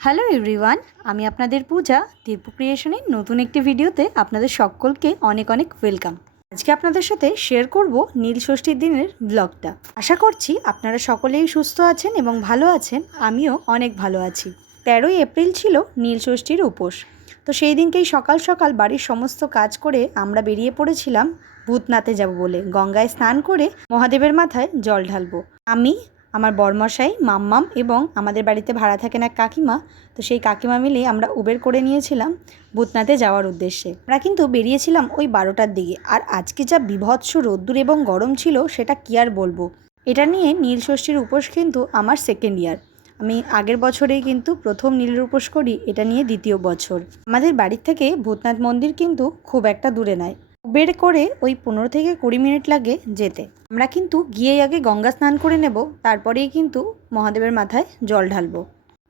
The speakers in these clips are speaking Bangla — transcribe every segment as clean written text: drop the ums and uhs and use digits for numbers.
হ্যালো এভরিওয়ান, আমি আপনাদের পূজা দীর্ঘ ক্রিয়েশনের নতুন একটি ভিডিওতে আপনাদের সকলকে অনেক অনেক ওয়েলকাম। আজকে আপনাদের সাথে শেয়ার করব নীল ষষ্ঠীর দিনের ব্লগটা। আশা করছি আপনারা সকলেই সুস্থ আছেন এবং ভালো আছেন। আমিও অনেক ভালো আছি। 13ই এপ্রিল ছিল নীল ষষ্ঠীর উপোস। তো সেই দিনকেই সকাল সকাল বাড়ির সমস্ত কাজ করে আমরা বেরিয়ে পড়েছিলাম ভূতনাথে যাব বলে। গঙ্গায় স্নান করে মহাদেবের মাথায় জল ঢালবো। আমি, আমার বরমশাই, মাম্মাম এবং আমাদের বাড়িতে ভাড়া থাকেন এক কাকিমা। তো সেই কাকিমা মিলে আমরা উবের করে নিয়েছিলাম ভূতনাথে যাওয়ার উদ্দেশ্যে। আমরা কিন্তু বেরিয়েছিলাম ওই 12টার দিকে। আর আজকে যা বীভৎস রোদ্দুর এবং গরম ছিল সেটা কি আর বলবো। এটা নিয়ে নীল ষষ্ঠীর উপোস কিন্তু আমার সেকেন্ড ইয়ার। আমি আগের বছরেই কিন্তু প্রথম নীলের উপোস করি, এটা নিয়ে দ্বিতীয় বছর। আমাদের বাড়ির থেকে ভূতনাথ মন্দির কিন্তু খুব একটা দূরে নয়। উবের করে ওই 15 থেকে 20 মিনিট লাগে যেতে। আমরা কিন্তু গিয়ে আগে গঙ্গা স্নান করে নেব, তারপরেই কিন্তু মহাদেবের মাথায় জল ঢালবো।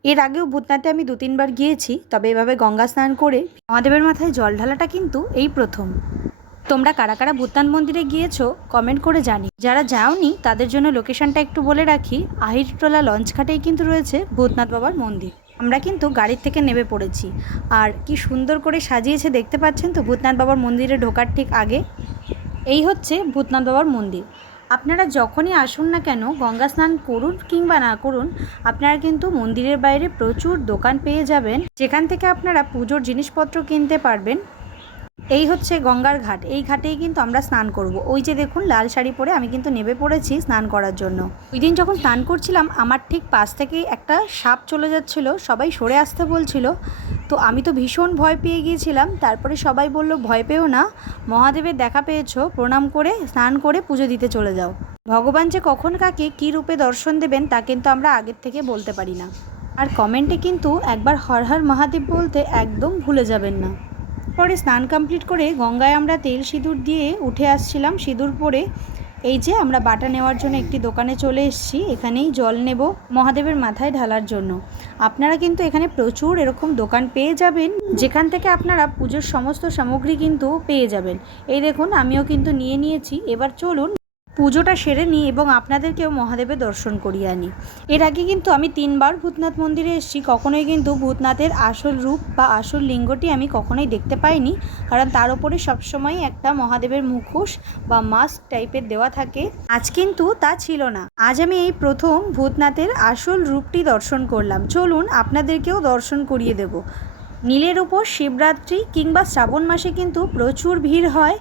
এর আগেও ভূতনাথে আমি 2-3 বার গিয়েছি, তবে এভাবে গঙ্গা স্নান করে মহাদেবের মাথায় জল ঢালাটা কিন্তু এই প্রথম। তোমরা কারা কারা ভূতনাথ মন্দিরে গিয়েছো কমেন্ট করে জানি। যারা যাওনি তাদের জন্য লোকেশনটা একটু বলে রাখি। আহিরটোলা লঞ্চঘাটেই কিন্তু রয়েছে ভূতনাথ বাবার মন্দির। আমরা কিন্তু গাড়ির থেকে নেমে পড়েছি। আর কি সুন্দর করে সাজিয়েছে দেখতে পাচ্ছেন তো ভূতনাথ বাবার মন্দিরে ঢোকার ঠিক আগে। এই হচ্ছে ভূতনাথ বাবার মন্দির। আপনারা যখনই আসুন না কেন, গঙ্গা স্নান করুন কিংবা না করুন, আপনারা কিন্তু মন্দিরের বাইরে প্রচুর দোকান পেয়ে যাবেন, যেখান থেকে আপনারা পুজোর জিনিসপত্র কিনতে পারবেন। এই হচ্ছে গঙ্গার ঘাট। এই ঘাটেই কিন্তু আমরা স্নান করব। ওই যে দেখুন লাল শাড়ি পরে আমি কিন্তু নেমে পড়েছি স্নান করার জন্য। ওই দিন যখন স্নান করছিলাম আমার ঠিক পাশ থেকেই একটা সাপ চলে যাচ্ছিল, সবাই সরে আসতে বলছিল। তো আমি তো ভীষণ ভয় পেয়ে গিয়েছিলাম। তারপরে সবাই বলল ভয় পেও না, মহাদেবের দেখা পেয়েছো, প্রণাম করে স্নান করে পুজো দিতে চলে যাও। ভগবান যে কখন কাকে কী রূপে দর্শন দেবেন তা কিন্তু আমরা আগের থেকে বলতে পারি না। আর কমেন্টে কিন্তু একবার হর হর মহাদেব বলতে একদম ভুলে যাবেন না। পরে স্নান কমপ্লিট করে গঙ্গায় আমরা তেল সিঁদুর দিয়ে উঠে আসছিলাম। সিঁদুর পরে এই যে আমরা বাটা নেওয়ার জন্য একটি দোকানে চলে এসেছি। এখানেই জল নেব মহাদেবের মাথায় ঢালার জন্য। আপনারা কিন্তু এখানে প্রচুর এরকম দোকান পেয়ে যাবেন, যেখান থেকে আপনারা পুজোর সমস্ত সামগ্রী কিন্তু পেয়ে যাবেন। এই দেখুন আমিও কিন্তু নিয়ে নিয়েছি। এবার চলুন পুজোটা সেরে নিই এবং আপনাদেরকেও মহাদেবের দর্শন করিয়ে আনি। এর আগে কিন্তু আমি 3 বার ভূতনাথ মন্দিরে এসেছি, কখনোই কিন্তু ভূতনাথের আসল রূপ বা আসল লিঙ্গটি আমি কখনোই দেখতে পাইনি, কারণ তার উপরে সবসময় একটা মহাদেবের মুখোশ বা মাস্ক টাইপের দেওয়া থাকে। আজ কিন্তু তা ছিল না। আজ আমি এই প্রথম ভূতনাথের আসল রূপটি দর্শন করলাম। চলুন আপনাদেরকেও দর্শন করিয়ে দেব। নীলের উপর শিবরাত্রি কিংবা শ্রাবণ মাসে কিন্তু প্রচুর ভিড় হয়।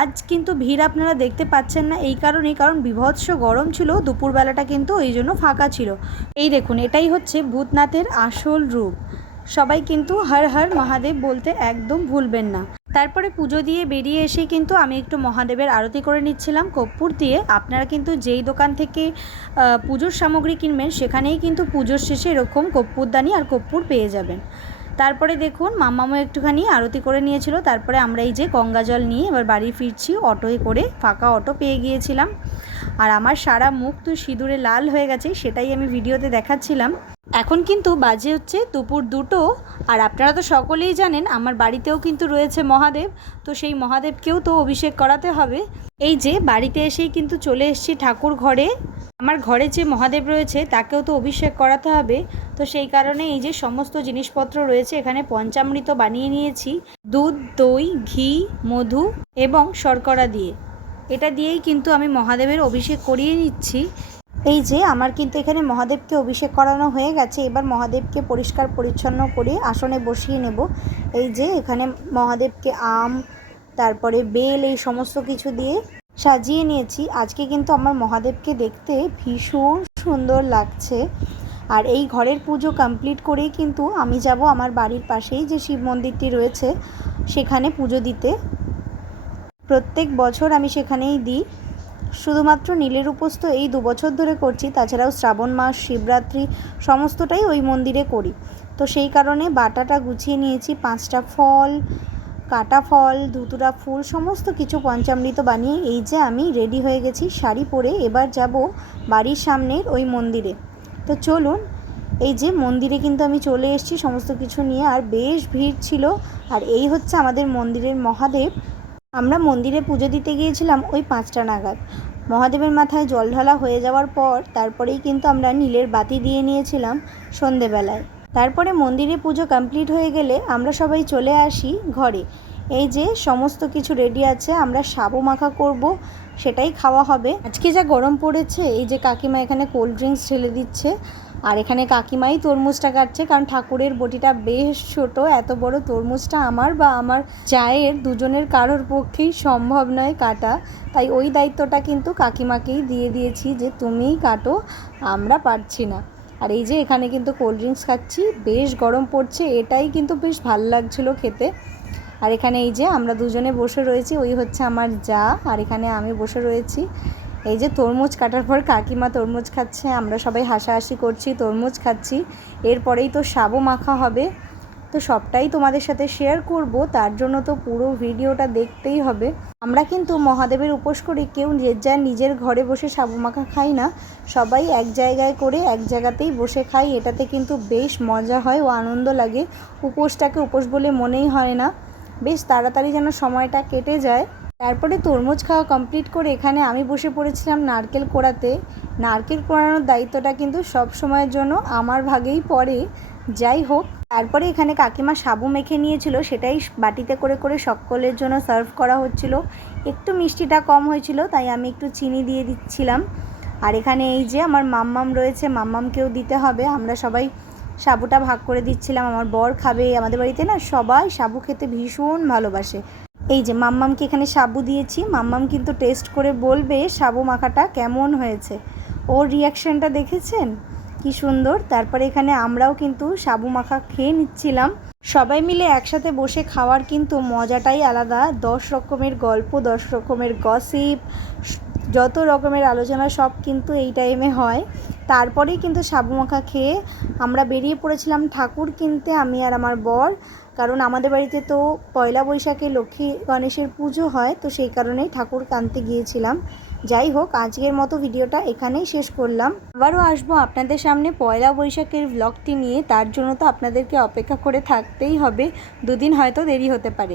আজ কিন্তু ভিড় আপনারা দেখতে পাচ্ছেন না, এই কারণেই, কারণ বীভৎস গরম ছিল। দুপুরবেলাটা কিন্তু এই জন্য ফাঁকা ছিল। এই দেখুন এটাই হচ্ছে ভূতনাথের আসল রূপ। সবাই কিন্তু হর হর মহাদেব বলতে একদম ভুলবেন না। তারপরে পুজো দিয়ে বেরিয়ে এসে কিন্তু আমি একটু মহাদেবের আরতি করে নিচ্ছিলাম কর্পূর দিয়ে। আপনারা কিন্তু যেই দোকান থেকে পুজোর সামগ্রী কিনবেন সেখানেই কিন্তু পুজোর শেষে এরকম কর্পূরদানি আর কর্পূর পেয়ে যাবেন। তারপরে দেখুন মাম্মামও একটুখানি আরতি করে নিয়েছিল। তারপরে আমরা এই যে গঙ্গা জল নিয়ে এবার বাড়ি ফিরছি অটোয় করে। ফাঁকা অটো পেয়ে গিয়েছিলাম। আর আমার সারা মুখ তো সিঁদুরে লাল হয়ে গেছে, সেটাই আমি ভিডিওতে দেখাচ্ছিলাম। এখন কিন্তু বাজে হচ্ছে দুপুর 2টো। আর আপনারা তো সকলেই জানেন আমার বাড়িতেও কিন্তু রয়েছে মহাদেব। তো সেই মহাদেবকেও তো অভিষেক করাতে হবে। এই যে বাড়িতে এসেই কিন্তু চলে এসেছি ঠাকুর ঘরে। আমার ঘরে যে মহাদেব রয়েছে তাকেও তো অভিষেক করাতে হবে। তো সেই কারণে এই যে সমস্ত জিনিসপত্র রয়েছে, এখানে পঞ্চামৃত বানিয়ে নিয়েছি দুধ, দই, ঘি, মধু এবং শর্করা দিয়ে। এটা দিয়েই কিন্তু আমি মহাদেবের অভিষেক করিয়ে নিচ্ছি। এই যে আমার কিন্তু এখানে মহাদেবকে অভিষেক করানো হয়ে গেছে। এবার মহাদেবকে পরিষ্কার পরিচ্ছন্ন করে আসনে বসিয়ে নেব। এই যে এখানে মহাদেবকে আম, তারপরে বেল, এই সমস্ত কিছু দিয়ে সাজিয়ে নিয়েছি। আজকে কিন্তু আমার মহাদেবকে দেখতে ভীষণ সুন্দর লাগছে। আর এই ঘরের পুজো কমপ্লিট করেই কিন্তু আমি যাব আমার বাড়ির পাশেই যে শিব মন্দিরটি রয়েছে সেখানে পুজো দিতে। প্রত্যেক বছর আমি সেখানেই দিই। শুধুমাত্র নীলের উপোস তো এই 2 বছর ধরে করছি, তাছাড়াও শ্রাবণ মাস, শিবরাত্রি সমস্তটাই ওই মন্দিরে করি। তো সেই কারণে বাটাটা গুছিয়ে নিয়েছি। 5টা ফল, কাটা ফল, ধুতুরা ফুল, সমস্ত কিছু পঞ্চামৃত বানিয়ে এই যে আমি রেডি হয়ে গেছি শাড়ি পরে। এবার যাব বাড়ির সামনের ওই মন্দিরে। তো চলুন, এই যে মন্দিরে কিন্তু আমি চলে এসেছি সমস্ত কিছু নিয়ে। আর বেশ ভিড় ছিল। আর এই হচ্ছে আমাদের মন্দিরের মহাদেব। আমরা মন্দিরে পুজো দিতে গিয়েছিলাম ওই 5টা নাগাদ। মহাদেবের মাথায় জল ঢালা হয়ে যাওয়ার পর তারপরেই কিন্তু আমরা নীলের বাতি দিয়ে নিয়েছিলাম সন্ধেবেলায়। তারপরে মন্দিরে পুজো কমপ্লিট হয়ে গেলে আমরা সবাই চলে আসি ঘরে। এই যে সমস্ত কিছু রেডি আছে, আমরা সাবু মাখা করব, সেটাই খাওয়া হবে। আজকে যা গরম পড়েছে, এই যে কাকিমা এখানে কোল্ড ড্রিঙ্কস ঢেলে দিচ্ছে, আর এখানে কাকিমাই তরমুজটা কাটছে, কারণ ঠাকুরের বটিটা বেশ ছোট, এত বড় তরমুজটা আমার বা আমার চায়ের দুজনের কারোর পক্ষেই সম্ভব নয় কাটা। তাই ওই দায়িত্বটা কিন্তু কাকিমাকেই দিয়ে দিয়েছি যে তুমিই কাটো, আমরা পারছি না। আর এই যে এখানে কিন্তু কোল্ড ড্রিঙ্কস খাচ্ছি, বেশ গরম পড়ছে, এটাই কিন্তু বেশ ভালো লাগছিলো খেতে। আর এখানে এই যে আমরা দুজনে বসে রয়েছি, ওই হচ্ছে আমার যা, আর এখানে আমি বসে রয়েছি। এই যে তরমুজ কাটার পর কাকিমা তরমুজ খাচ্ছে, আমরা সবাই হাসাহাসি করছি, তরমুজ খাচ্ছি। এরপরেই তো সাবু মাখা হবে, তো সবটাই তোমাদের সাথে শেয়ার করব, তার জন্য তো পুরো ভিডিওটা দেখতেই হবে। আমরা কিন্তু মহাদেবের উপোস করি, কেউ যার নিজের ঘরে বসে সাবু মাখা খাই না, সবাই এক জায়গায় করে এক জায়গাতেই বসে খাই। এটাতে কিন্তু বেশ মজা হয় ও আনন্দ লাগে, উপোসটাকে উপোস বলে মনেই হয় না, বেশ তাড়াতাড়ি যেন সময়টা কেটে যায়। তারপরে তরমুজ খাওয়া কমপ্লিট করে এখানে আমি বসে পড়েছিলাম নারকেল কোড়াতে। নারকেল কোড়ানোর দায়িত্বটা কিন্তু সব সময়ের জন্য আমার ভাগেই পড়ে। যাই হোক, তারপরে এখানে কাকিমা সাবু মেখে নিয়েছিল, সেটাই বাটিতে করে করে সকলের জন্য সার্ভ করা হচ্ছিল। একটু মিষ্টিটা কম হয়েছিল, তাই আমি একটু চিনি দিয়ে দিচ্ছিলাম। আর এখানে এই যে আমার মাম্মাম রয়েছে, মাম্মামকেও দিতে হবে। আমরা সবাই সাবুটা ভাগ করে দিচ্ছিলাম, আমার বর খাবে। আমাদের বাড়িতে না সবাই সাবু খেতে ভীষণ ভালোবাসে। এই যে মাম্মামকে এখানে সাবু দিয়েছি, মাম্মাম কিন্তু টেস্ট করে বলবে সাবু মাখাটা কেমন হয়েছে। ওর রিয়াকশানটা দেখেছেন কি সুন্দর। তারপরে এখানে আমরাও কিন্তু সাবু মাখা খেয়ে নিচ্ছিলাম। সবাই মিলে একসাথে বসে খাওয়ার কিন্তু মজাটাই আলাদা। 10 রকমের গল্প, 10 রকমের গসিপ, যত রকমের আলোচনা সব কিন্তু এই টাইমে হয়। তারপরেই কিন্তু সাবু মাখা খেয়ে আমরা বেরিয়ে পড়েছিলাম ঠাকুর কিনতে, আমি আর আমার বর। কারণ আমাদের বাড়িতে তো পয়লা বৈশাখে লক্ষ্মী গণেশের পুজো হয়, তো সেই কারণেই ঠাকুর আনতে গিয়েছিলাম। যাই হোক, আজকের মতো ভিডিওটা এখানেই শেষ করলাম। আবারও আসবো আপনাদের সামনে পয়লা বৈশাখের ব্লগটি নিয়ে, তার জন্য তো আপনাদেরকে অপেক্ষা করে থাকতেই হবে, দুদিন হয়তো দেরি হতে পারে।